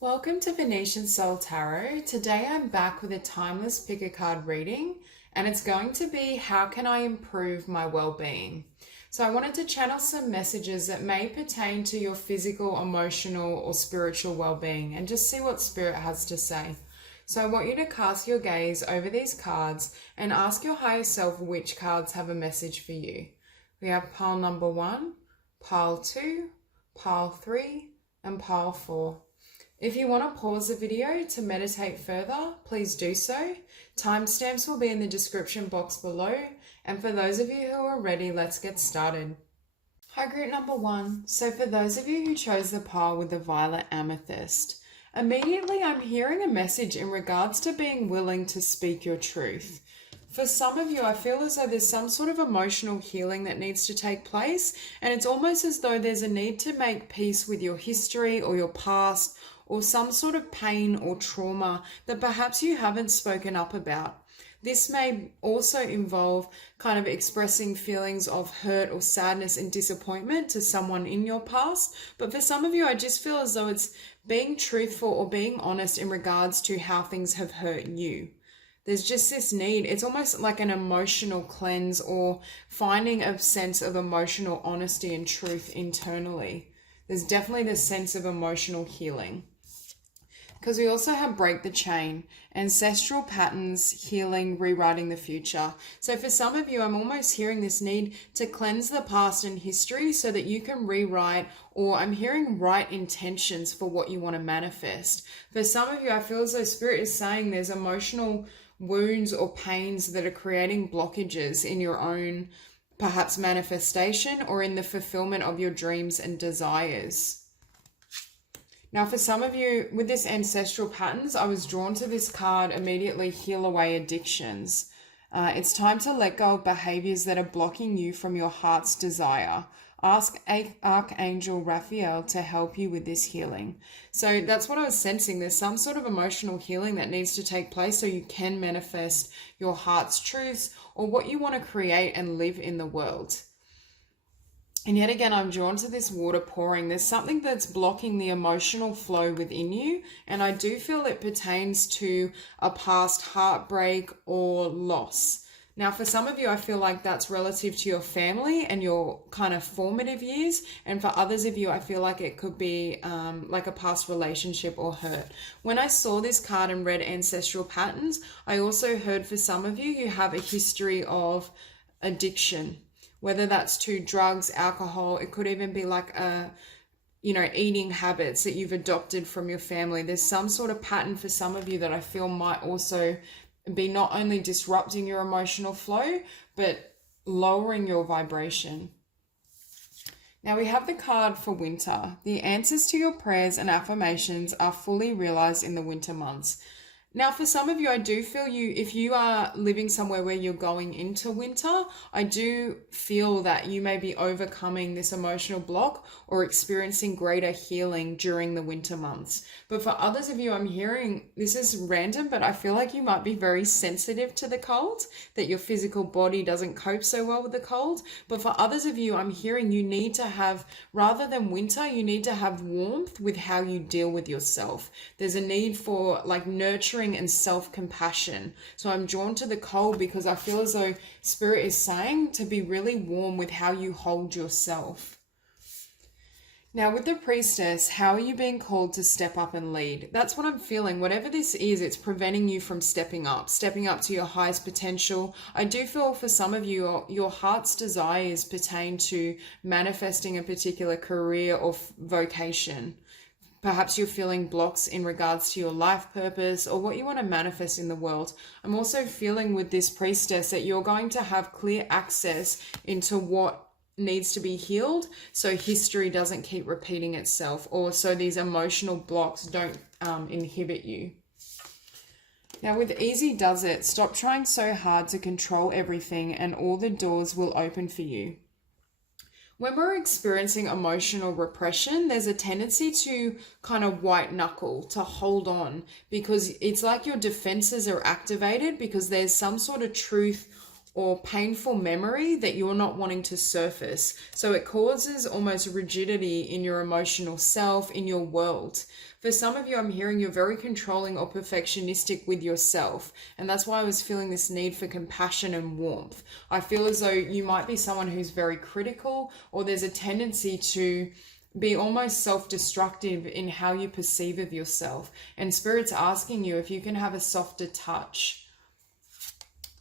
Welcome to Venusian Soul Tarot. Today I'm back with a timeless pick a card reading, and it's going to be how can I improve my well-being. So I wanted to channel some messages that may pertain to your physical, emotional, or spiritual well-being and just see what Spirit has to say. So I want you to cast your gaze over these cards and ask your higher self which cards have a message for you. We have pile number 1, pile 2, pile 3, and pile 4. If you want to pause the video to meditate further, please do so. Timestamps will be in the description box below. And for those of you who are ready, let's get started. Hi, group number 1. So for those of you who chose the pile with the violet amethyst, immediately I'm hearing a message in regards to being willing to speak your truth. For some of you, I feel as though there's some sort of emotional healing that needs to take place, and it's almost as though there's a need to make peace with your history or your past, or some sort of pain or trauma that perhaps you haven't spoken up about. This may also involve kind of expressing feelings of hurt or sadness and disappointment to someone in your past. But for some of you, I just feel as though it's being truthful or being honest in regards to how things have hurt you. There's just this need. It's almost like an emotional cleanse or finding a sense of emotional honesty and truth internally. There's definitely this sense of emotional healing. Because we also have break the chain, ancestral patterns, healing, rewriting the future. So for some of you, I'm almost hearing this need to cleanse the past and history so that you can rewrite, or I'm hearing right intentions for what you want to manifest. For some of you, I feel as though Spirit is saying there's emotional wounds or pains that are creating blockages in your own perhaps manifestation or in the fulfillment of your dreams and desires. Now, for some of you with this ancestral patterns, I was drawn to this card, immediately heal away addictions. It's time to let go of behaviors that are blocking you from your heart's desire. Ask Archangel Raphael to help you with this healing. So that's what I was sensing. There's some sort of emotional healing that needs to take place so you can manifest your heart's truths or what you want to create and live in the world. And yet again, I'm drawn to this water pouring. There's something that's blocking the emotional flow within you. And I do feel it pertains to a past heartbreak or loss. Now, for some of you, I feel like that's relative to your family and your kind of formative years. And for others of you, I feel like it could be like a past relationship or hurt. When I saw this card and read ancestral patterns, I also heard for some of you, you have a history of addiction. Whether that's to drugs, alcohol, it could even be like eating habits that you've adopted from your family. There's some sort of pattern for some of you that I feel might also be not only disrupting your emotional flow, but lowering your vibration. Now we have the card for winter. The answers to your prayers and affirmations are fully realized in the winter months. Now, for some of you, I do feel if you are living somewhere where you're going into winter, I do feel that you may be overcoming this emotional block or experiencing greater healing during the winter months. But for others of you, I'm hearing, this is random, but I feel like you might be very sensitive to the cold, that your physical body doesn't cope so well with the cold. But for others of you, I'm hearing you need to have, rather than winter, you need to have warmth with how you deal with yourself. There's a need for like nurturing and self-compassion. So I'm drawn to the cold because I feel as though Spirit is saying to be really warm with how you hold yourself. Now with the priestess, how are you being called to step up and lead? That's what I'm feeling. Whatever this is, it's preventing you from stepping up to your highest potential. I do feel for some of you, your heart's desires pertain to manifesting a particular career or vocation. Perhaps you're feeling blocks in regards to your life purpose or what you want to manifest in the world. I'm also feeling with this priestess that you're going to have clear access into what needs to be healed so history doesn't keep repeating itself, or so these emotional blocks don't inhibit you. Now with easy does it, stop trying so hard to control everything and all the doors will open for you. When we're experiencing emotional repression, there's a tendency to kind of white knuckle, to hold on, because it's like your defenses are activated because there's some sort of truth or painful memory that you're not wanting to surface. So it causes almost rigidity in your emotional self, in your world. For some of you, I'm hearing you're very controlling or perfectionistic with yourself. And that's why I was feeling this need for compassion and warmth. I feel as though you might be someone who's very critical, or there's a tendency to be almost self-destructive in how you perceive of yourself. And Spirit's asking you if you can have a softer touch.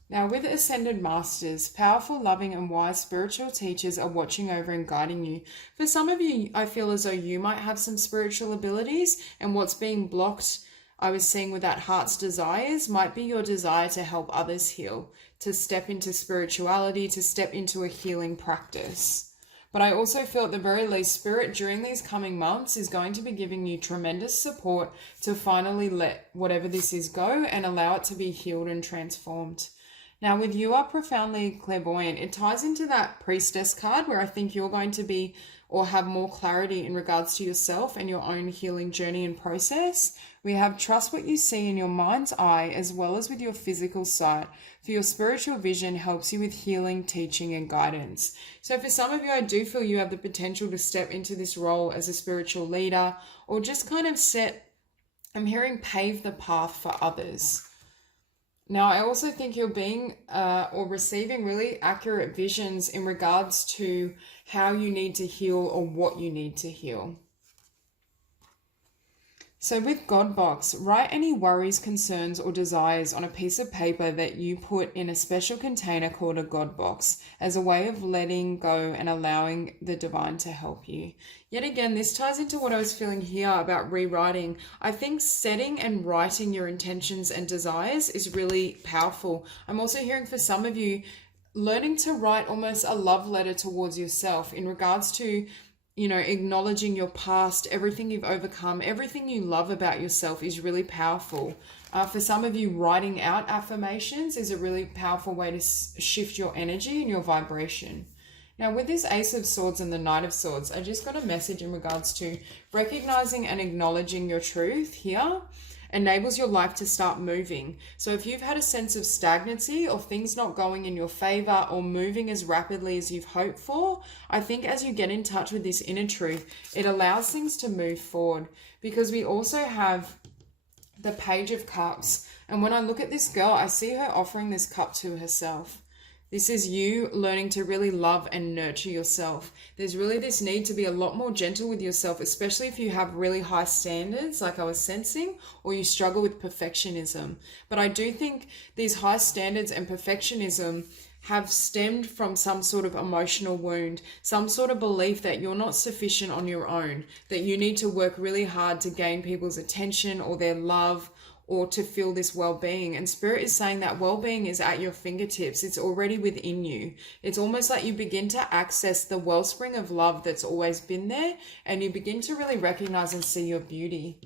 Now, with Ascended Masters, powerful, loving, and wise spiritual teachers are watching over and guiding you. For some of you, I feel as though you might have some spiritual abilities, and what's being blocked, I was seeing with that heart's desires, might be your desire to help others heal, to step into spirituality, to step into a healing practice. But I also feel at the very least, Spirit during these coming months is going to be giving you tremendous support to finally let whatever this is go and allow it to be healed and transformed. Now, with you are profoundly clairvoyant, it ties into that priestess card where I think you're going to be or have more clarity in regards to yourself and your own healing journey and process. We have trust what you see in your mind's eye as well as with your physical sight, for your spiritual vision helps you with healing, teaching, and guidance. So for some of you, I do feel you have the potential to step into this role as a spiritual leader, or just kind of I'm hearing pave the path for others. Now, I also think you're being or receiving really accurate visions in regards to how you need to heal or what you need to heal. So with God Box, write any worries, concerns, or desires on a piece of paper that you put in a special container called a God Box as a way of letting go and allowing the divine to help you. Yet again, this ties into what I was feeling here about rewriting. I think setting and writing your intentions and desires is really powerful. I'm also hearing for some of you, learning to write almost a love letter towards yourself in regards to acknowledging your past, everything you've overcome, everything you love about yourself is really powerful. For some of you, writing out affirmations is a really powerful way to shift your energy and your vibration. Now, with this Ace of Swords and the Knight of Swords, I just got a message in regards to recognizing and acknowledging your truth here enables your life to start moving. So if you've had a sense of stagnancy or things not going in your favor or moving as rapidly as you've hoped for, I think as you get in touch with this inner truth, it allows things to move forward, because we also have the Page of Cups. And when I look at this girl, I see her offering this cup to herself. This is you learning to really love and nurture yourself. There's really this need to be a lot more gentle with yourself, especially if you have really high standards, like I was sensing, or you struggle with perfectionism. But I do think these high standards and perfectionism have stemmed from some sort of emotional wound, some sort of belief that you're not sufficient on your own, that you need to work really hard to gain people's attention or their love, or to feel this well-being. And Spirit is saying that well-being is at your fingertips. It's already within you. It's almost like you begin to access the wellspring of love that's always been there, and you begin to really recognize and see your beauty.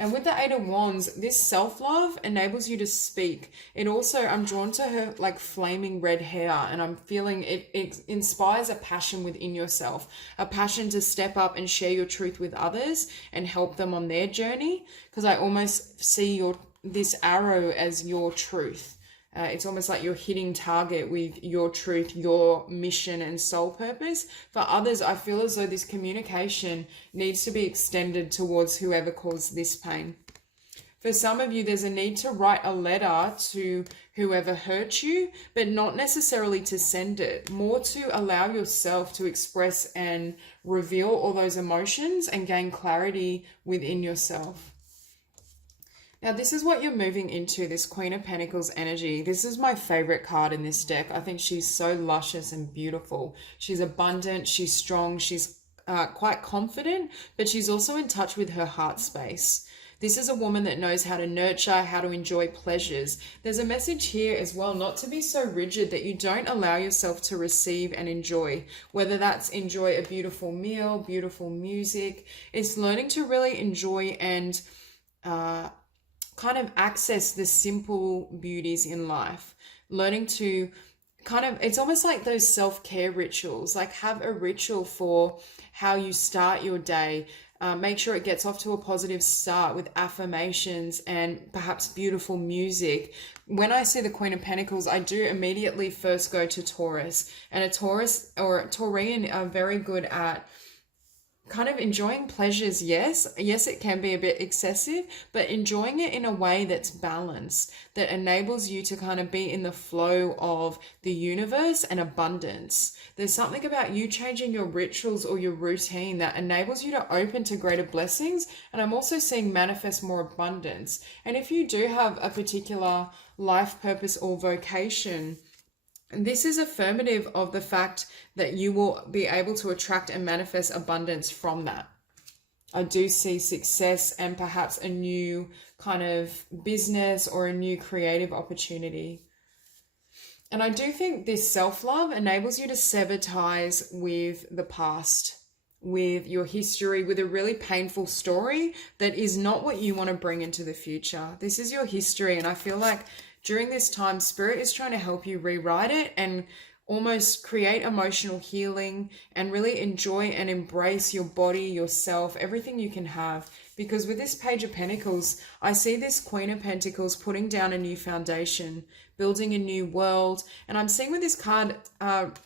And with the Eight of Wands, this self-love enables you to speak. It also, I'm drawn to her like flaming red hair, and I'm feeling it inspires a passion within yourself, a passion to step up and share your truth with others and help them on their journey. Because I almost see this arrow as your truth. It's almost like you're hitting target with your truth, your mission and soul purpose. For others, I feel as though this communication needs to be extended towards whoever caused this pain. For some of you, there's a need to write a letter to whoever hurt you, but not necessarily to send it, more to allow yourself to express and reveal all those emotions and gain clarity within yourself. Now, this is what you're moving into, this Queen of Pentacles energy. This is my favorite card in this deck. I think she's so luscious and beautiful. She's abundant, she's strong, she's quite confident, but she's also in touch with her heart space. This is a woman that knows how to nurture, how to enjoy pleasures. There's a message here as well, not to be so rigid that you don't allow yourself to receive and enjoy, whether that's enjoy a beautiful meal, beautiful music. It's learning to really enjoy and kind of access the simple beauties in life, learning to it's almost like those self-care rituals, like have a ritual for how you start your day, Make sure it gets off to a positive start with affirmations and perhaps beautiful music. When I see the Queen of Pentacles, I do immediately first go to Taurus. And a Taurus or a Taurian are very good at kind of enjoying pleasures. Yes, it can be a bit excessive, but enjoying it in a way that's balanced, that enables you to kind of be in the flow of the universe and abundance. There's something about you changing your rituals or your routine that enables you to open to greater blessings. And I'm also seeing manifest more abundance. And if you do have a particular life purpose or vocation, this is affirmative of the fact that you will be able to attract and manifest abundance from that. I do see success and perhaps a new kind of business or a new creative opportunity. And I do think this self-love enables you to sever ties with the past, with your history, with a really painful story that is not what you want to bring into the future. This is your history, and I feel like during this time, Spirit is trying to help you rewrite it and almost create emotional healing and really enjoy and embrace your body, yourself, everything you can have. Because with this Page of Pentacles, I see this Queen of Pentacles putting down a new foundation, building a new world. And I'm seeing with this card,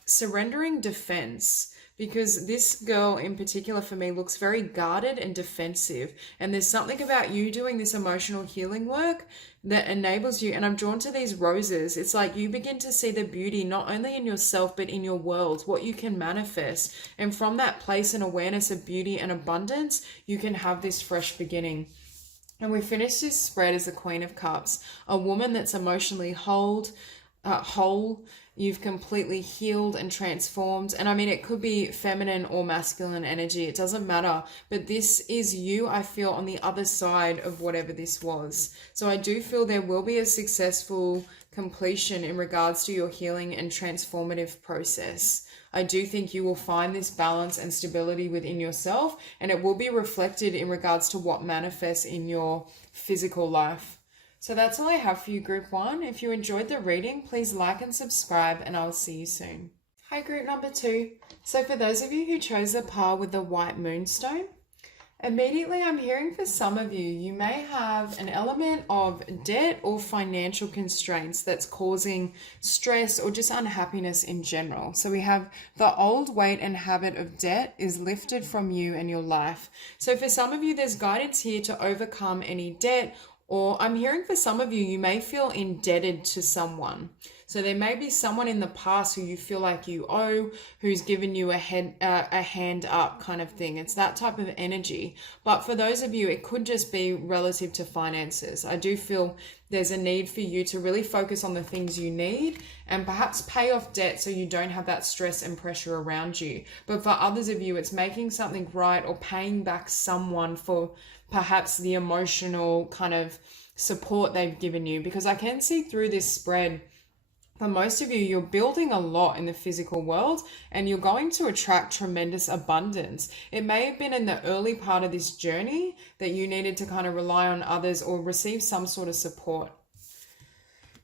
surrendering defense. Because this girl in particular for me looks very guarded and defensive. And there's something about you doing this emotional healing work that enables you. And I'm drawn to these roses. It's like you begin to see the beauty not only in yourself, but in your world, what you can manifest. And from that place and awareness of beauty and abundance, you can have this fresh beginning. And we finish this spread as the Queen of Cups, a woman that's emotionally whole. You've completely healed and transformed. And I mean, it could be feminine or masculine energy. It doesn't matter. But this is you, I feel, on the other side of whatever this was. So I do feel there will be a successful completion in regards to your healing and transformative process. I do think you will find this balance and stability within yourself, and it will be reflected in regards to what manifests in your physical life. So that's all I have for you, Group 1. If you enjoyed the reading, please like and subscribe, and I'll see you soon. Hi, Group number 2. So for those of you who chose the pile with the white moonstone, immediately I'm hearing for some of you, you may have an element of debt or financial constraints that's causing stress or just unhappiness in general. So we have the old weight and habit of debt is lifted from you and your life. So for some of you, there's guidance here to overcome any debt. Or I'm hearing for some of you, you may feel indebted to someone. So there may be someone in the past who you feel like you owe, who's given you a hand up kind of thing. It's that type of energy. But for those of you, it could just be relative to finances. I do feel there's a need for you to really focus on the things you need and perhaps pay off debt so you don't have that stress and pressure around you. But for others of you, it's making something right or paying back someone for perhaps the emotional kind of support they've given you. Because I can see through this spread, for most of you, you're building a lot in the physical world and you're going to attract tremendous abundance. It may have been in the early part of this journey that you needed to kind of rely on others or receive some sort of support.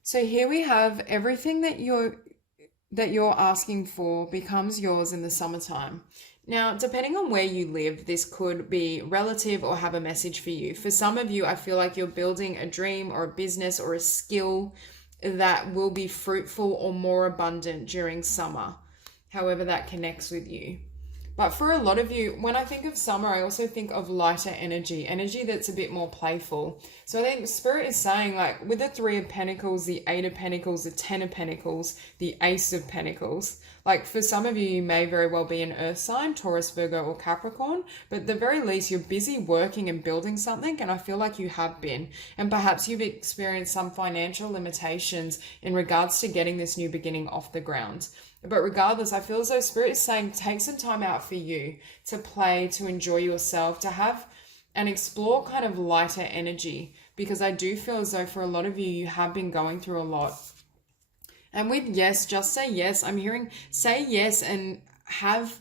So here we have everything that you're asking for becomes yours in the summertime. Now, depending on where you live, this could be relative or have a message for you. For some of you, I feel like you're building a dream or a business or a skill that will be fruitful or more abundant during summer, however that connects with you. But for a lot of you, when I think of summer, I also think of lighter energy that's a bit more playful. So I think Spirit is saying, like, with the 3 of Pentacles, the 8 of Pentacles, the 10 of Pentacles, the Ace of Pentacles, like for some of you, you may very well be an earth sign, Taurus, Virgo, or Capricorn, but at the very least, you're busy working and building something, and I feel like you have been. And perhaps you've experienced some financial limitations in regards to getting this new beginning off the ground. But regardless, I feel as though Spirit is saying, take some time out for you to play, to enjoy yourself, to have and explore kind of lighter energy, because I do feel as though for a lot of you, you have been going through a lot. And with yes, just say yes. I'm hearing say yes and have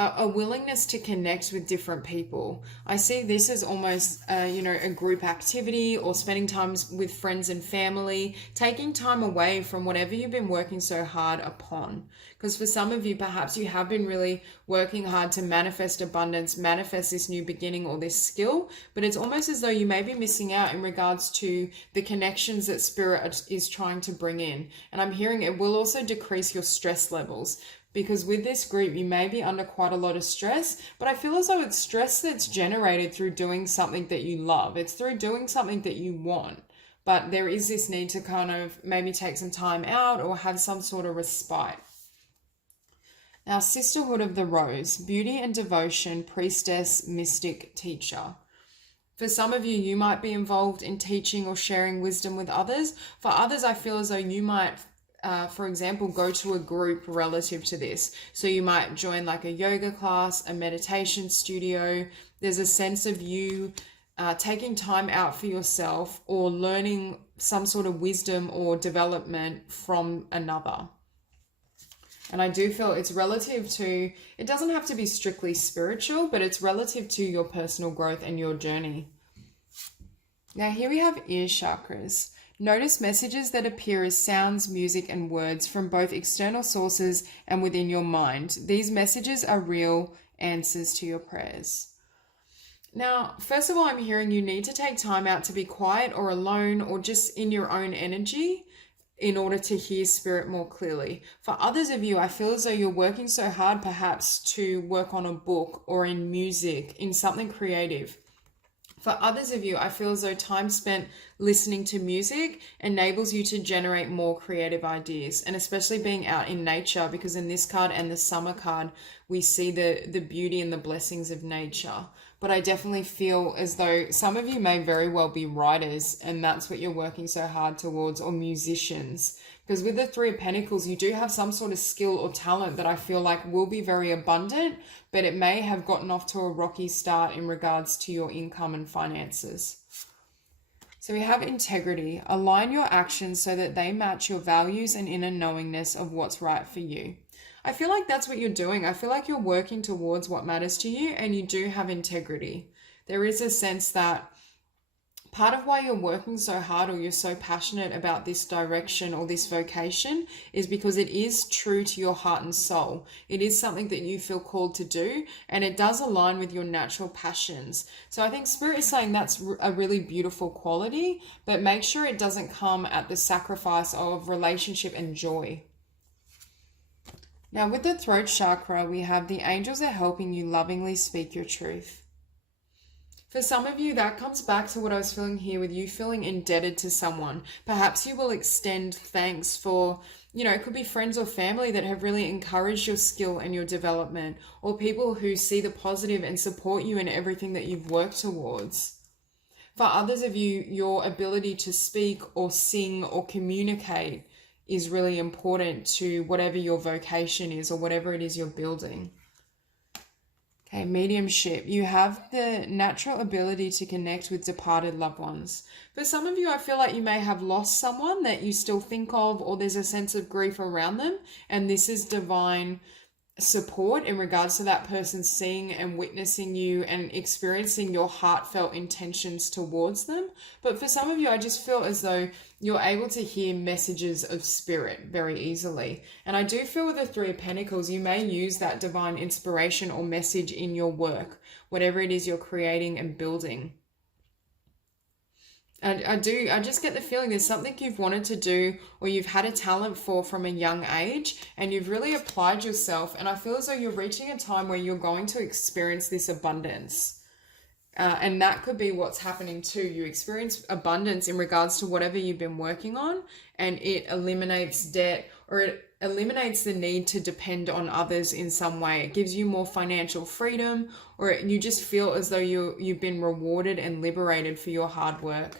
a willingness to connect with different people. I see this as almost, a group activity, or spending time with friends and family, taking time away from whatever you've been working so hard upon. Because for some of you, perhaps you have been really working hard to manifest abundance, manifest this new beginning or this skill, but it's almost as though you may be missing out in regards to the connections that Spirit is trying to bring in. And I'm hearing it will also decrease your stress levels. Because with this group, you may be under quite a lot of stress, but I feel as though it's stress that's generated through doing something that you love. It's through doing something that you want, but there is this need to kind of maybe take some time out or have some sort of respite. Now, Sisterhood of the Rose, beauty and devotion, priestess, mystic, teacher. For some of you, you might be involved in teaching or sharing wisdom with others. For others, I feel as though you might for example, go to a group relative to this. So you might join like a yoga class, a meditation studio. There's a sense of you taking time out for yourself or learning some sort of wisdom or development from another. And I do feel it's relative to, it doesn't have to be strictly spiritual, but it's relative to your personal growth and your journey. Now here we have ear chakras. Notice messages that appear as sounds, music, and words from both external sources and within your mind. These messages are real answers to your prayers. Now, first of all, I'm hearing you need to take time out to be quiet or alone or just in your own energy in order to hear Spirit more clearly. For others of you, I feel as though you're working so hard perhaps to work on a book or in music, in something creative. For others of you, I feel as though time spent listening to music enables you to generate more creative ideas, and especially being out in nature, because in this card and the summer card, we see the beauty and the blessings of nature. But I definitely feel as though some of you may very well be writers, and that's what you're working so hard towards, or musicians. Because with the Three of Pentacles, you do have some sort of skill or talent that I feel like will be very abundant, but it may have gotten off to a rocky start in regards to your income and finances. So we have integrity. Align your actions so that they match your values and inner knowingness of what's right for you. I feel like that's what you're doing. I feel like you're working towards what matters to you, and you do have integrity. There is a sense that part of why you're working so hard or you're so passionate about this direction or this vocation is because it is true to your heart and soul. It is something that you feel called to do, and it does align with your natural passions. So I think Spirit is saying that's a really beautiful quality, but make sure it doesn't come at the sacrifice of relationship and joy. Now with the throat chakra, we have the angels are helping you lovingly speak your truth. For some of you, that comes back to what I was feeling here with you feeling indebted to someone. Perhaps you will extend thanks for, it could be friends or family that have really encouraged your skill and your development, or people who see the positive and support you in everything that you've worked towards. For others of you, your ability to speak or sing or communicate is really important to whatever your vocation is or whatever it is you're building. Okay, mediumship. You have the natural ability to connect with departed loved ones. For some of you, I feel like you may have lost someone that you still think of, or there's a sense of grief around them, and this is divine support in regards to that person seeing and witnessing you and experiencing your heartfelt intentions towards them. But for some of you, I just feel as though you're able to hear messages of Spirit very easily. And I do feel with the Three of Pentacles, you may use that divine inspiration or message in your work, whatever it is you're creating and building. I just get the feeling there's something you've wanted to do or you've had a talent for from a young age, and you've really applied yourself, and I feel as though you're reaching a time where you're going to experience this abundance. And that could be what's happening too. You experience abundance in regards to whatever you've been working on, and it eliminates debt, or it eliminates the need to depend on others in some way. It gives you more financial freedom, or you just feel as though you've been rewarded and liberated for your hard work.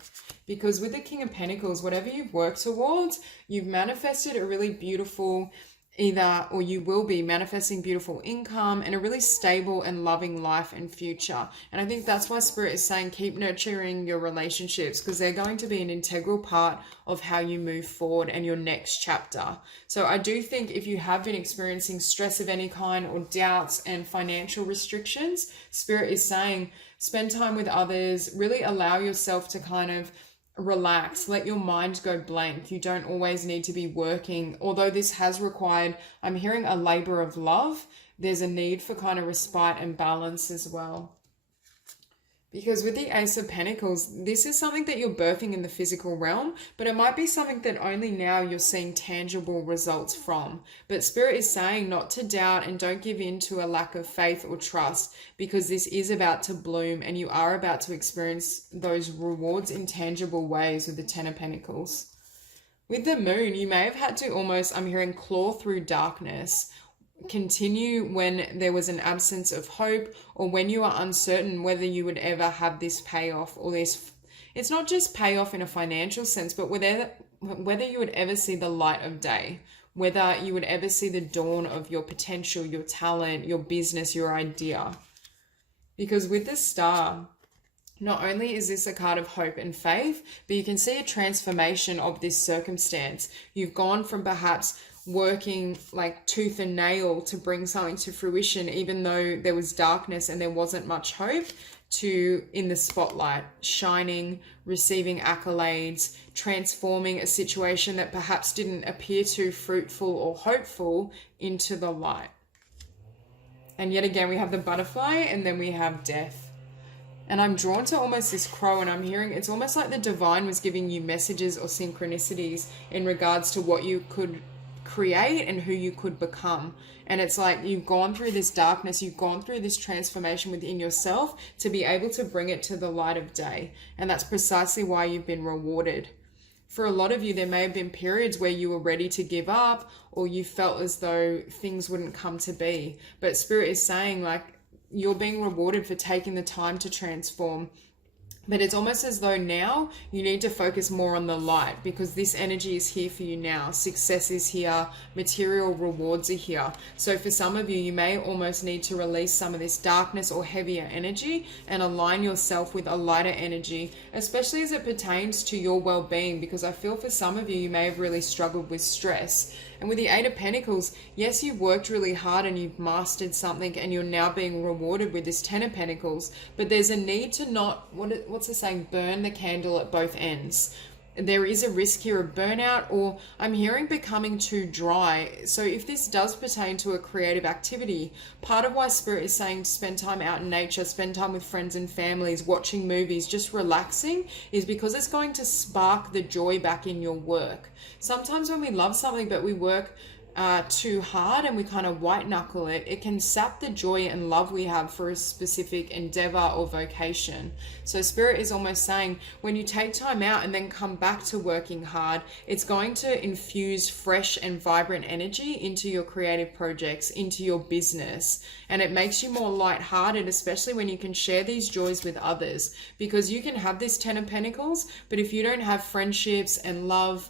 Because with the King of Pentacles, whatever you've worked towards, you've manifested a really beautiful either, or you will be manifesting beautiful income and a really stable and loving life and future. And I think that's why Spirit is saying keep nurturing your relationships, because they're going to be an integral part of how you move forward and your next chapter. So I do think if you have been experiencing stress of any kind or doubts and financial restrictions, Spirit is saying spend time with others, really allow yourself to kind of relax, let your mind go blank. You don't always need to be working. Although this has required, I'm hearing a labor of love, there's a need for kind of respite and balance as well. Because with the Ace of Pentacles, this is something that you're birthing in the physical realm, but it might be something that only now you're seeing tangible results from. But Spirit is saying not to doubt and don't give in to a lack of faith or trust, because this is about to bloom and you are about to experience those rewards in tangible ways with the Ten of Pentacles. With the Moon, you may have had to almost, I'm hearing, claw through darkness, continue when there was an absence of hope, or when you are uncertain whether you would ever have this payoff, or this, it's not just payoff in a financial sense, but whether you would ever see the light of day, whether you would ever see the dawn of your potential, your talent, your business, your idea. Because with the Star, not only is this a card of hope and faith, but you can see a transformation of this circumstance. You've gone from perhaps working like tooth and nail to bring something to fruition, even though there was darkness and there wasn't much hope, to in the spotlight, shining, receiving accolades, transforming a situation that perhaps didn't appear too fruitful or hopeful into the light. And yet again, we have the butterfly, and then we have death. And I'm drawn to almost this crow, and I'm hearing it's almost like the divine was giving you messages or synchronicities in regards to what you could create and who you could become. And it's like you've gone through this darkness, you've gone through this transformation within yourself to be able to bring it to the light of day. And that's precisely why you've been rewarded. For a lot of you, there may have been periods where you were ready to give up, or you felt as though things wouldn't come to be. But Spirit is saying, like, you're being rewarded for taking the time to transform. But it's almost as though now you need to focus more on the light, because this energy is here for you now. Success is here. Material rewards are here. So for some of you, you may almost need to release some of this darkness or heavier energy and align yourself with a lighter energy, especially as it pertains to your well-being, because I feel for some of you, you may have really struggled with stress. And with the Eight of Pentacles, yes, you've worked really hard and you've mastered something and you're now being rewarded with this Ten of Pentacles, but there's a need to not, what's the saying, burn the candle at both ends. There is a risk here of burnout, or I'm hearing becoming too dry. So if this does pertain to a creative activity, part of why Spirit is saying spend time out in nature, spend time with friends and families, watching movies, just relaxing, is because it's going to spark the joy back in your work. Sometimes when we love something but we work too hard and we kind of white knuckle it, it can sap the joy and love we have for a specific endeavor or vocation. So Spirit is almost saying when you take time out and then come back to working hard, it's going to infuse fresh and vibrant energy into your creative projects, into your business, and it makes you more lighthearted, especially when you can share these joys with others. Because you can have this Ten of Pentacles, but if you don't have friendships and love,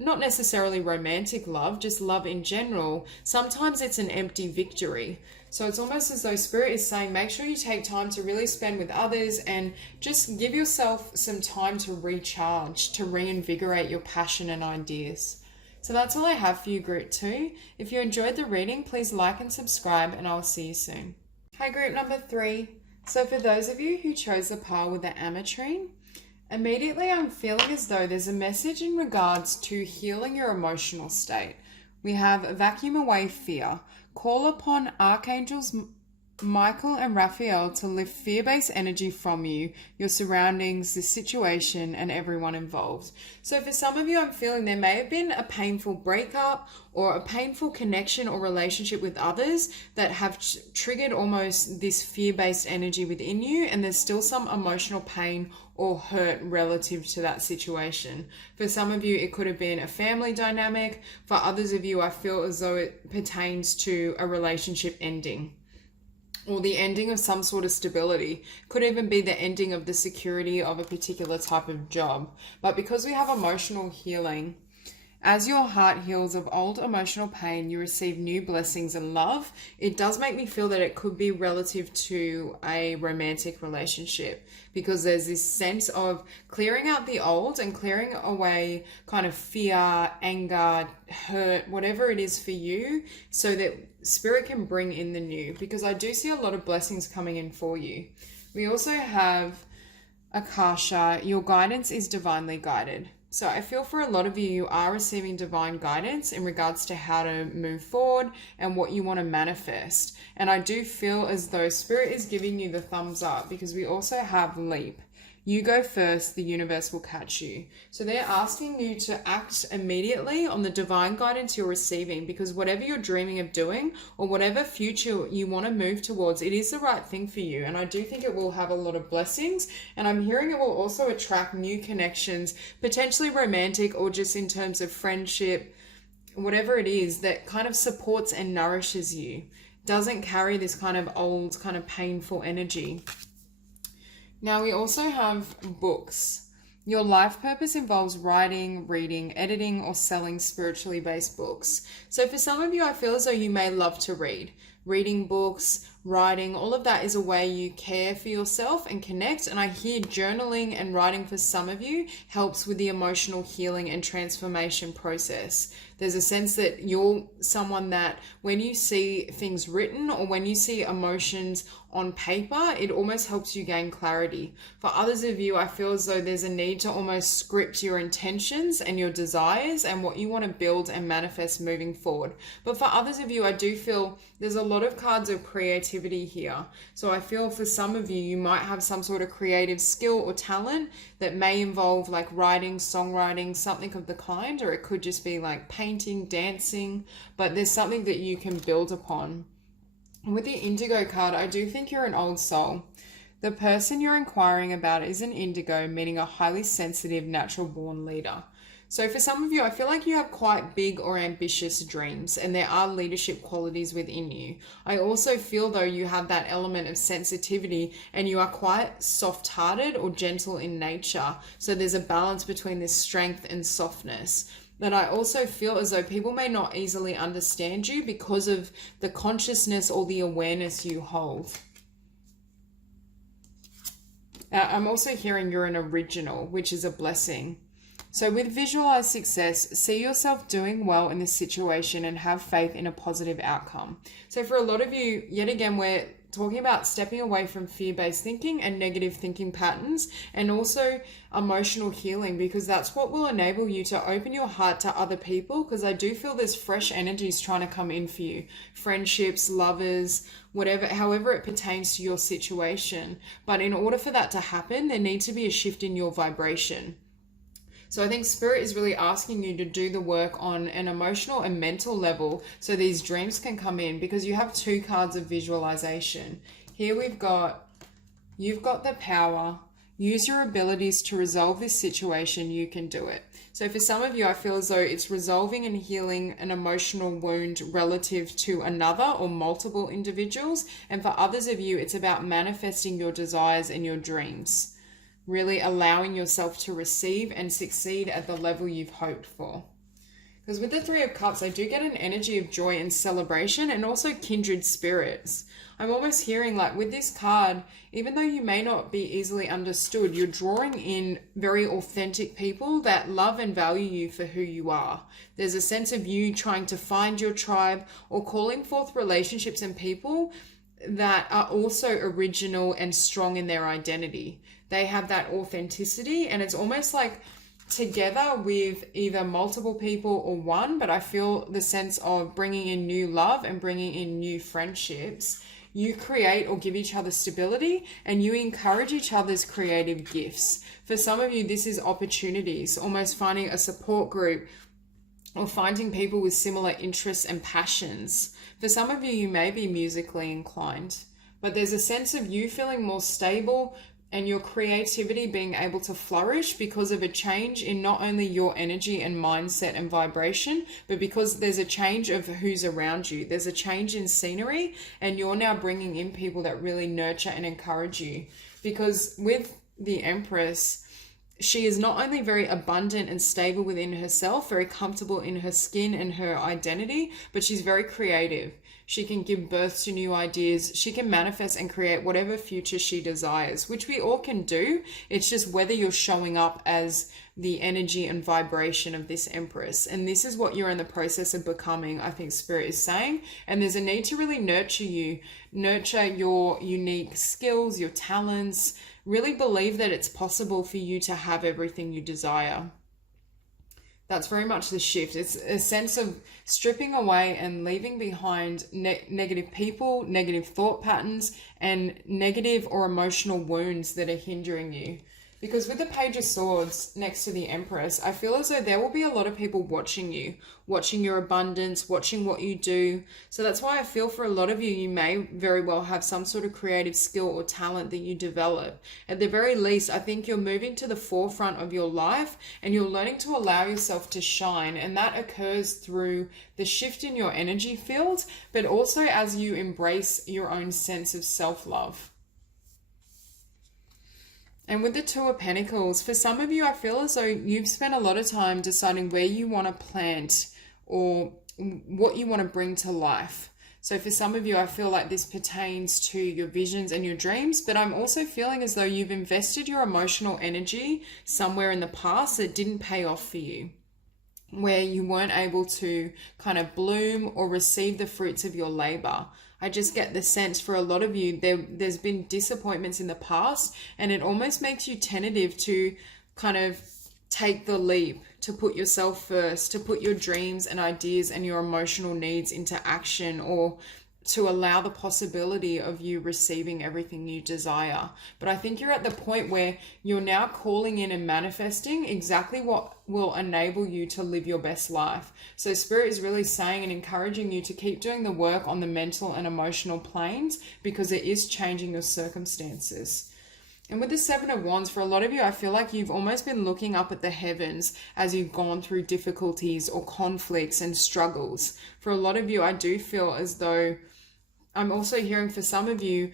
not necessarily romantic love, just love in general, sometimes it's an empty victory. So it's almost as though Spirit is saying, make sure you take time to really spend with others and just give yourself some time to recharge, to reinvigorate your passion and ideas. So that's all I have for you, Group 2. If you enjoyed the reading, please like and subscribe, and I'll see you soon. Hi, Group number 3. So for those of you who chose the pile with the Ametrine, immediately I'm feeling as though there's a message in regards to healing your emotional state. We have vacuum away fear. Call upon Archangels Michael and Raphael to lift fear-based energy from you, your surroundings, the situation, and everyone involved. So for some of you, I'm feeling there may have been a painful breakup or a painful connection or relationship with others that have triggered almost this fear-based energy within you, and there's still some emotional pain or hurt relative to that situation. For some of you, it could have been a family dynamic. For others of you, I feel as though it pertains to a relationship ending, or the ending of some sort of stability. Could even be the ending of the security of a particular type of job. But because we have emotional healing, As your heart heals of old emotional pain, you receive new blessings and love. It does make me feel that it could be relative to a romantic relationship, because there's this sense of clearing out the old and clearing away kind of fear, anger, hurt, whatever it is for you, so that spirit can bring in the new, because I do see a lot of blessings coming in for you. We also have Akasha, your guidance is divinely guided. So I feel for a lot of you, you are receiving divine guidance in regards to how to move forward and what you want to manifest. And I do feel as though spirit is giving you the thumbs up, because we also have leap. You go first, the universe will catch you. So they're asking you to act immediately on the divine guidance you're receiving, because whatever you're dreaming of doing or whatever future you want to move towards, it is the right thing for you. And I do think it will have a lot of blessings. And I'm hearing it will also attract new connections, potentially romantic or just in terms of friendship, whatever it is that kind of supports and nourishes you. Doesn't carry this kind of old, kind of painful energy. Now we also have books. Your life purpose involves writing, reading, editing, or selling spiritually based books. So for some of you, I feel as though you may love to read. Reading books, writing, all of that is a way you care for yourself and connect. And I hear journaling and writing for some of you helps with the emotional healing and transformation process. There's a sense that you're someone that when you see things written or when you see emotions on paper, it almost helps you gain clarity. For others of you, I feel as though there's a need to almost script your intentions and your desires and what you want to build and manifest moving forward. But for others of you, I do feel there's a lot of cards of creativity here. So I feel for some of you, you might have some sort of creative skill or talent that may involve like writing, songwriting, something of the kind, or it could just be like painting, dancing, but there's something that you can build upon. With the indigo card, I do think you're an old soul. The person you're inquiring about is an indigo, meaning a highly sensitive, natural born leader. So for some of you, I feel like you have quite big or ambitious dreams, and there are leadership qualities within you. I also feel though you have that element of sensitivity and you are quite soft-hearted or gentle in nature. So there's a balance between this strength and softness. But I also feel as though people may not easily understand you because of the consciousness or the awareness you hold. I'm also hearing you're an original, which is a blessing. So with visualize success, see yourself doing well in this situation and have faith in a positive outcome. So for a lot of you, yet again, we're talking about stepping away from fear-based thinking and negative thinking patterns, and also emotional healing, because that's what will enable you to open your heart to other people, because I do feel there's fresh energies trying to come in for you. Friendships, lovers, whatever, however it pertains to your situation. But in order for that to happen, there needs to be a shift in your vibration. So I think Spirit is really asking you to do the work on an emotional and mental level so these dreams can come in, because you have two cards of visualization. Here you've got the power. Use your abilities to resolve this situation. You can do it. So for some of you, I feel as though it's resolving and healing an emotional wound relative to another or multiple individuals. And for others of you, it's about manifesting your desires and your dreams. Really allowing yourself to receive and succeed at the level you've hoped for. Because with the Three of Cups, I do get an energy of joy and celebration, and also kindred spirits. I'm almost hearing like with this card, even though you may not be easily understood, you're drawing in very authentic people that love and value you for who you are. There's a sense of you trying to find your tribe or calling forth relationships and people that are also original and strong in their identity. They have that authenticity, and it's almost like together with either multiple people or one, but I feel the sense of bringing in new love and bringing in new friendships. You create or give each other stability, and you encourage each other's creative gifts. For some of you, this is opportunities, almost finding a support group or finding people with similar interests and passions. For some of you, you may be musically inclined, but there's a sense of you feeling more stable and your creativity being able to flourish because of a change in not only your energy and mindset and vibration, but because there's a change of who's around you. There's a change in scenery, and you're now bringing in people that really nurture and encourage you. Because with the Empress, she is not only very abundant and stable within herself, very comfortable in her skin and her identity, but she's very creative. She can give birth to new ideas. She can manifest and create whatever future she desires, which we all can do. It's just whether you're showing up as the energy and vibration of this Empress. And this is what you're in the process of becoming, I think Spirit is saying. And there's a need to really nurture you, nurture your unique skills, your talents. Really believe that it's possible for you to have everything you desire. That's very much the shift. It's a sense of stripping away and leaving behind negative people, negative thought patterns, and negative or emotional wounds that are hindering you. Because with the Page of Swords next to the Empress, I feel as though there will be a lot of people watching you, watching your abundance, watching what you do. So that's why I feel for a lot of you, you may very well have some sort of creative skill or talent that you develop. At the very least, I think you're moving to the forefront of your life and you're learning to allow yourself to shine. And that occurs through the shift in your energy field, but also as you embrace your own sense of self-love. And with the Two of Pentacles, for some of you, I feel as though you've spent a lot of time deciding where you want to plant or what you want to bring to life. So for some of you, I feel like this pertains to your visions and your dreams, but I'm also feeling as though you've invested your emotional energy somewhere in the past that didn't pay off for you, where you weren't able to kind of bloom or receive the fruits of your labor. I just get the sense for a lot of you, there's been disappointments in the past, and it almost makes you tentative to kind of take the leap, to put yourself first, to put your dreams and ideas and your emotional needs into action, or to allow the possibility of you receiving everything you desire. But I think you're at the point where you're now calling in and manifesting exactly what will enable you to live your best life. So Spirit is really saying and encouraging you to keep doing the work on the mental and emotional planes, because it is changing your circumstances. And with the Seven of Wands, for a lot of you, I feel like you've almost been looking up at the heavens as you've gone through difficulties or conflicts and struggles. For a lot of you, I do feel as though I'm also hearing for some of you,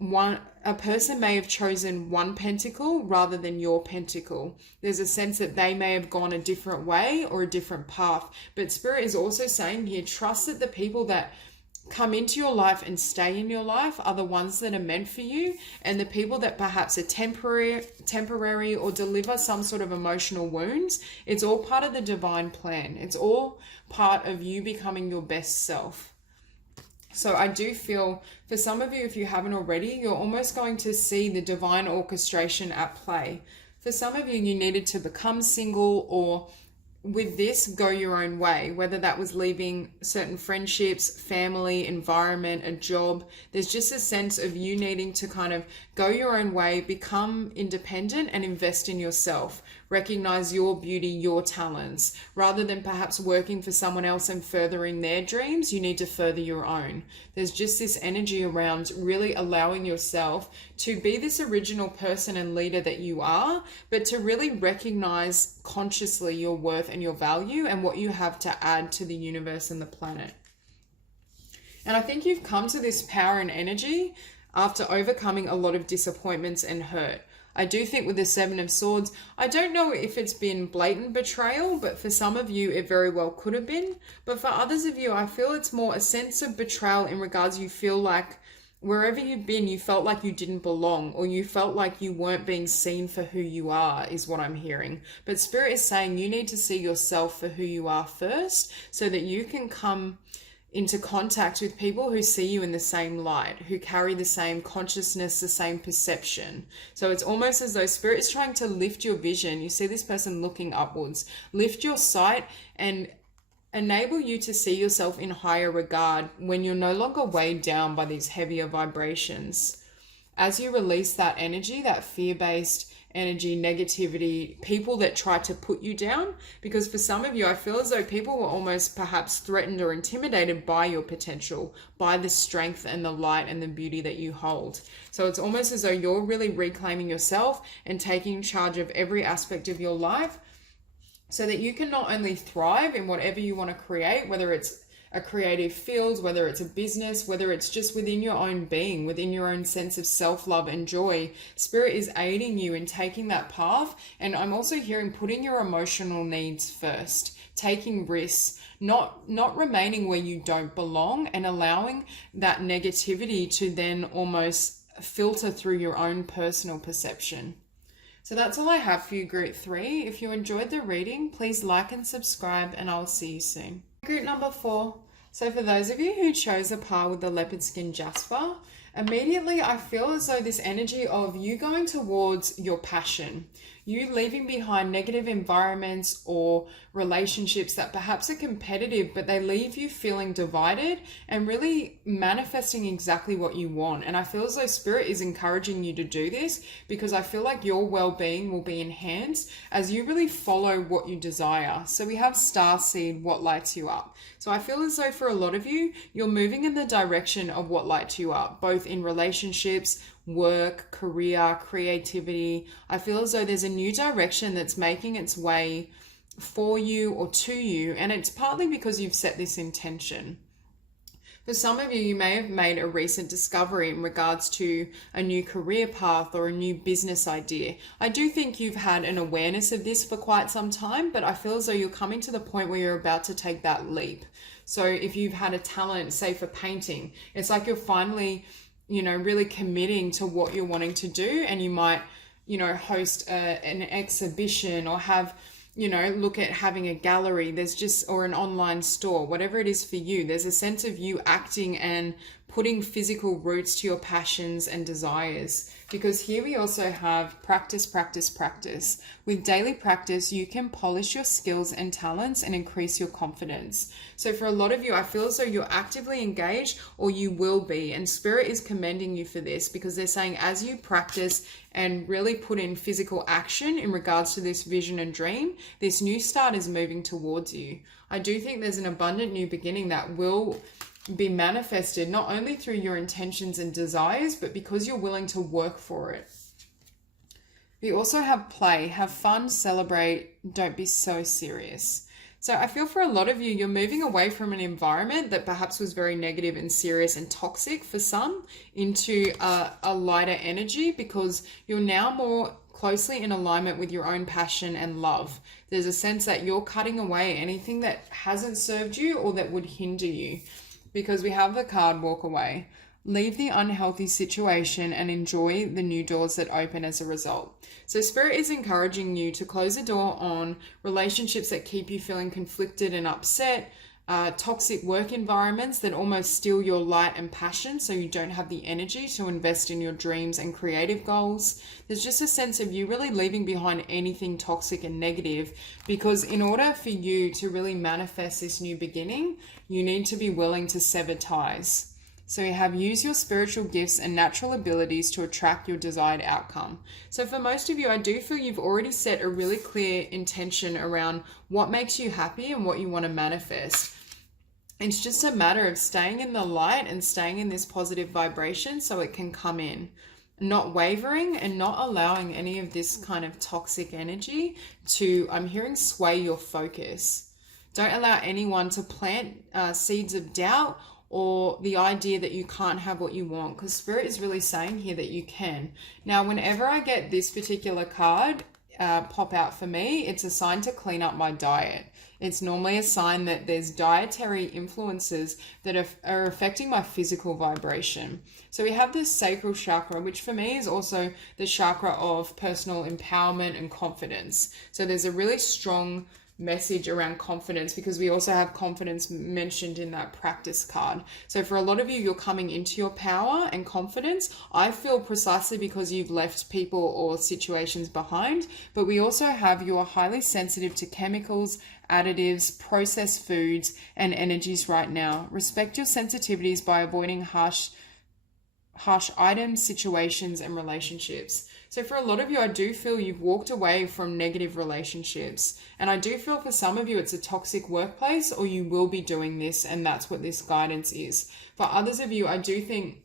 a person may have chosen one pentacle rather than your pentacle. There's a sense that they may have gone a different way or a different path. But Spirit is also saying here, trust that the people that come into your life and stay in your life are the ones that are meant for you, and the people that perhaps are temporary or deliver some sort of emotional wounds, it's all part of the divine plan. It's all part of you becoming your best self. So I do feel for some of you, if you haven't already, you're almost going to see the divine orchestration at play. For some of you, you needed to become single, or with this, go your own way, whether that was leaving certain friendships, family, environment, a job. There's just a sense of you needing to kind of go your own way, become independent and invest in yourself. Recognize your beauty, your talents. Rather than perhaps working for someone else and furthering their dreams, you need to further your own. There's just this energy around really allowing yourself to be this original person and leader that you are, but to really recognize consciously your worth and your value and what you have to add to the universe and the planet. And I think you've come to this power and energy after overcoming a lot of disappointments and hurt. I do think with the Seven of Swords, I don't know if it's been blatant betrayal, but for some of you, it very well could have been. But for others of you, I feel it's more a sense of betrayal in regards you feel like wherever you've been, you felt like you didn't belong, or you felt like you weren't being seen for who you are, is what I'm hearing. But Spirit is saying you need to see yourself for who you are first, so that you can come into contact with people who see you in the same light, who carry the same consciousness, the same perception. So it's almost as though Spirit is trying to lift your vision. You see this person looking upwards, lift your sight and enable you to see yourself in higher regard when you're no longer weighed down by these heavier vibrations. As you release that energy, that fear-based energy, negativity, people that try to put you down, because for some of you, I feel as though people were almost perhaps threatened or intimidated by your potential, by the strength and the light and the beauty that you hold. So it's almost as though you're really reclaiming yourself and taking charge of every aspect of your life, so that you can not only thrive in whatever you want to create, whether it's a creative field, whether it's a business, whether it's just within your own being, within your own sense of self-love and joy. Spirit is aiding you in taking that path. And I'm also hearing putting your emotional needs first, taking risks, not remaining where you don't belong, and allowing that negativity to then almost filter through your own personal perception. So that's all I have for you, Group 3. If you enjoyed the reading, please like and subscribe, and I'll see you soon. Group number 4. So for those of you who chose a par with the leopard skin Jasper, immediately I feel as though this energy of you going towards your passion, you leaving behind negative environments or relationships that perhaps are competitive, but they leave you feeling divided and really manifesting exactly what you want. And I feel as though Spirit is encouraging you to do this, because I feel like your well-being will be enhanced as you really follow what you desire. So we have Starseed, what lights you up. So I feel as though for a lot of you, you're moving in the direction of what lights you up, both in relationships, work, career, creativity. I feel as though there's a new direction that's making its way for you or to you, and it's partly because you've set this intention. For some of you, you may have made a recent discovery in regards to a new career path or a new business idea. I do think you've had an awareness of this for quite some time, but I feel as though you're coming to the point where you're about to take that leap. So if you've had a talent, say for painting, it's like you're finally, really committing to what you're wanting to do, and you might, host an exhibition or have, look at having a gallery, or an online store, whatever it is for you. There's a sense of you acting and putting physical roots to your passions and desires. Because here we also have practice, practice, practice. With daily practice, you can polish your skills and talents and increase your confidence. So for a lot of you, I feel as though you're actively engaged, or you will be. And Spirit is commending you for this, because they're saying as you practice and really put in physical action in regards to this vision and dream, this new start is moving towards you. I do think there's an abundant new beginning that will be manifested not only through your intentions and desires, but because you're willing to work for it. We also have play, have fun, celebrate, don't be so serious. So I feel for a lot of you, you're moving away from an environment that perhaps was very negative and serious and toxic for some into a lighter energy, because you're now more closely in alignment with your own passion and love. There's a sense that you're cutting away anything that hasn't served you or that would hinder you, because we have the card walk away. Leave the unhealthy situation and enjoy the new doors that open as a result. So Spirit is encouraging you to close the door on relationships that keep you feeling conflicted and upset, toxic work environments that almost steal your light and passion, so you don't have the energy to invest in your dreams and creative goals. There's just a sense of you really leaving behind anything toxic and negative, because in order for you to really manifest this new beginning, you need to be willing to sever ties. So you have use your spiritual gifts and natural abilities to attract your desired outcome. So for most of you, I do feel you've already set a really clear intention around what makes you happy and what you want to manifest. It's just a matter of staying in the light and staying in this positive vibration so it can come in. Not wavering and not allowing any of this kind of toxic energy to, I'm hearing, sway your focus. Don't allow anyone to plant seeds of doubt or the idea that you can't have what you want, because Spirit is really saying here that you can. Now, whenever I get this particular card pop out for me, it's a sign to clean up my diet. It's normally a sign that there's dietary influences that are affecting my physical vibration. So we have this sacral chakra, which for me is also the chakra of personal empowerment and confidence. So there's a really strong message around confidence, because we also have confidence mentioned in that practice card. So for a lot of you, you're coming into your power and confidence. I feel precisely because you've left people or situations behind, but we also have you are highly sensitive to chemicals, additives, processed foods, and energies right now. Respect your sensitivities by avoiding harsh items, situations, and relationships. So for a lot of you, I do feel you've walked away from negative relationships. And I do feel for some of you, it's a toxic workplace, or you will be doing this, and that's what this guidance is. For others of you, I do think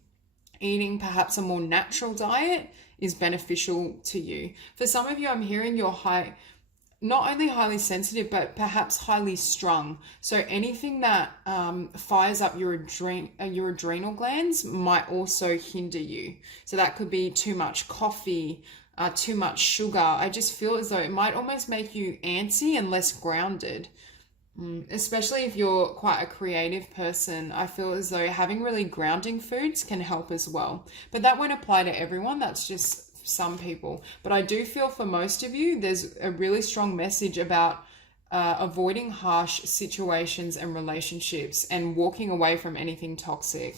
eating perhaps a more natural diet is beneficial to you. For some of you, I'm hearing you're not only highly sensitive, but perhaps highly strung. So anything that fires up your adrenal glands might also hinder you. So that could be too much coffee, too much sugar. I just feel as though it might almost make you antsy and less grounded. Especially if you're quite a creative person, I feel as though having really grounding foods can help as well. But that won't apply to everyone, that's just some people. But I do feel for most of you, there's a really strong message about avoiding harsh situations and relationships and walking away from anything toxic.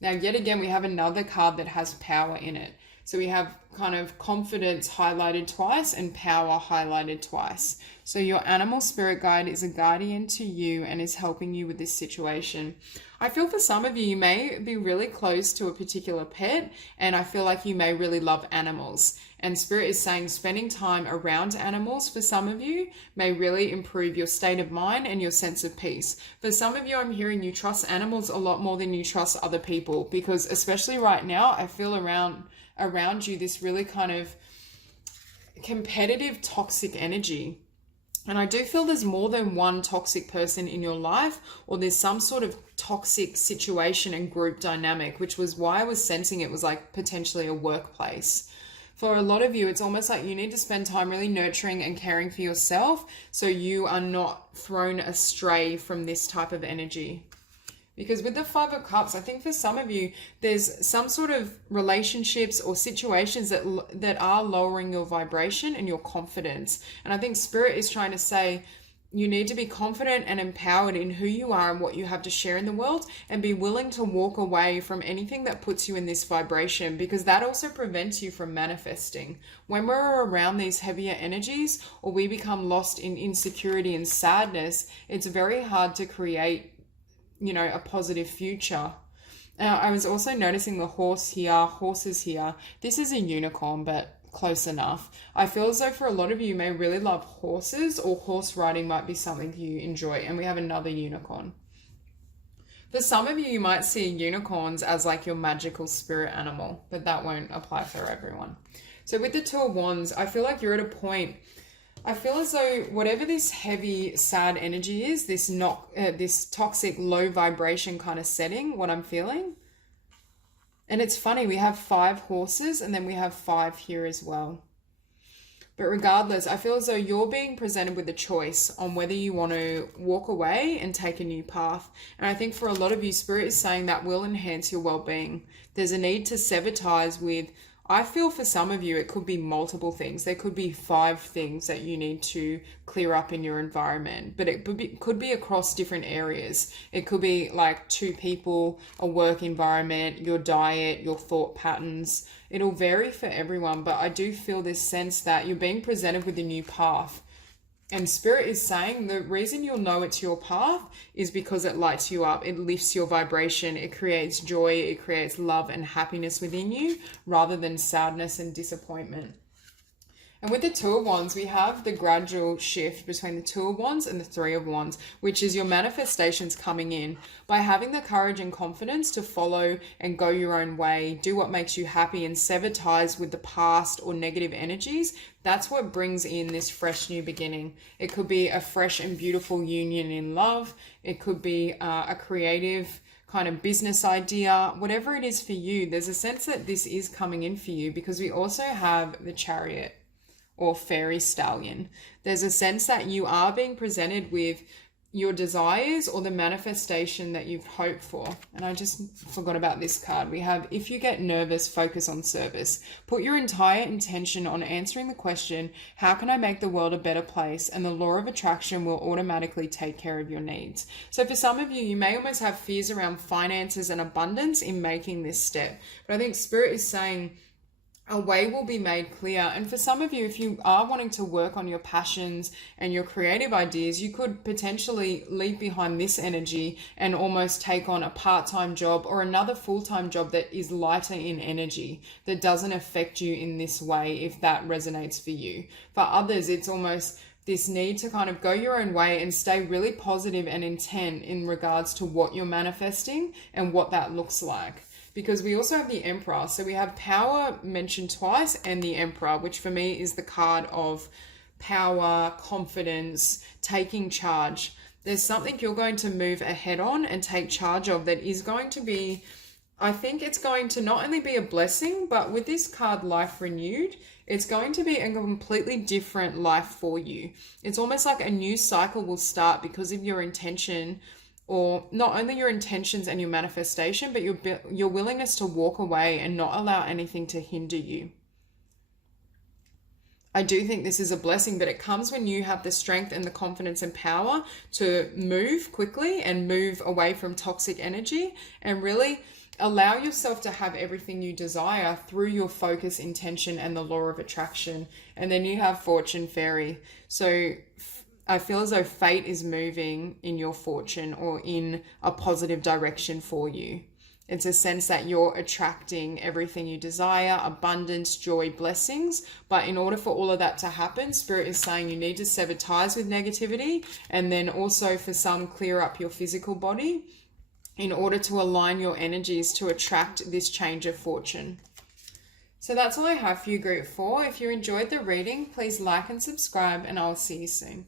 Now, yet again, we have another card that has power in it. So we have kind of confidence highlighted twice and power highlighted twice. So your animal spirit guide is a guardian to you and is helping you with this situation. I feel for some of you, you may be really close to a particular pet, and I feel like you may really love animals. And Spirit is saying spending time around animals for some of you may really improve your state of mind and your sense of peace. For some of you, I'm hearing you trust animals a lot more than you trust other people, because especially right now, I feel around you this really kind of competitive, toxic energy. And I do feel there's more than one toxic person in your life, or there's some sort of toxic situation and group dynamic, which was why I was sensing it was like potentially a workplace. For a lot of you, it's almost like you need to spend time really nurturing and caring for yourself so you are not thrown astray from this type of energy. Because with the Five of Cups, I think for some of you, there's some sort of relationships or situations that are lowering your vibration and your confidence. And I think Spirit is trying to say you need to be confident and empowered in who you are and what you have to share in the world, and be willing to walk away from anything that puts you in this vibration, because that also prevents you from manifesting. When we're around these heavier energies, or we become lost in insecurity and sadness, it's very hard to create a positive future. I was also noticing the horses here. This is a unicorn, but close enough. I feel as though for a lot of you may really love horses, or horse riding might be something you enjoy. And we have another unicorn. For some of you, you might see unicorns as like your magical spirit animal, but that won't apply for everyone. So with the Two of Wands, I feel like you're at a point, I feel as though whatever this heavy, sad energy is, this toxic, low vibration kind of setting, what I'm feeling. And it's funny, we have 5 horses and then we have 5 here as well. But regardless, I feel as though you're being presented with a choice on whether you want to walk away and take a new path. And I think for a lot of you, Spirit is saying that will enhance your well-being. There's a need to sever ties with, I feel for some of you, it could be multiple things. There could be 5 things that you need to clear up in your environment, but it could be across different areas. It could be like 2 people, a work environment, your diet, your thought patterns. It'll vary for everyone, but I do feel this sense that you're being presented with a new path. And Spirit is saying the reason you'll know it's your path is because it lights you up. It lifts your vibration. It creates joy. It creates love and happiness within you rather than sadness and disappointment. And with the Two of Wands, we have the gradual shift between the Two of Wands and the Three of Wands, which is your manifestations coming in. By having the courage and confidence to follow and go your own way, do what makes you happy, and sever ties with the past or negative energies, that's what brings in this fresh new beginning. It could be a fresh and beautiful union in love. It could be a creative kind of business idea. Whatever it is for you, there's a sense that this is coming in for you, because we also have the Chariot or Fairy Stallion. There's a sense that you are being presented with your desires or the manifestation that you've hoped for. And I just forgot about this card. We have, if you get nervous, focus on service. Put your entire intention on answering the question, how can I make the world a better place? And the law of attraction will automatically take care of your needs. So for some of you, you may almost have fears around finances and abundance in making this step. But I think Spirit is saying, a way will be made clear. And for some of you, if you are wanting to work on your passions and your creative ideas, you could potentially leave behind this energy and almost take on a part-time job or another full-time job that is lighter in energy, that doesn't affect you in this way, if that resonates for you. For others, it's almost this need to kind of go your own way and stay really positive and intent in regards to what you're manifesting and what that looks like. Because we also have the Emperor. So we have power mentioned twice and the Emperor, which for me is the card of power, confidence, taking charge. There's something you're going to move ahead on and take charge of that is going to be, I think it's going to not only be a blessing, but with this card, Life Renewed, it's going to be a completely different life for you. It's almost like a new cycle will start because of your intention, or not only your intentions and your manifestation, but your willingness to walk away and not allow anything to hinder you. I do think this is a blessing, but it comes when you have the strength and the confidence and power to move quickly and move away from toxic energy and really allow yourself to have everything you desire through your focus, intention, and the law of attraction. And then you have Fortune Fairy. So I feel as though fate is moving in your fortune or in a positive direction for you. It's a sense that you're attracting everything you desire, abundance, joy, blessings. But in order for all of that to happen, Spirit is saying you need to sever ties with negativity, and then also for some, clear up your physical body in order to align your energies to attract this change of fortune. So that's all I have for you, Group 4. If you enjoyed the reading, please like and subscribe, and I'll see you soon.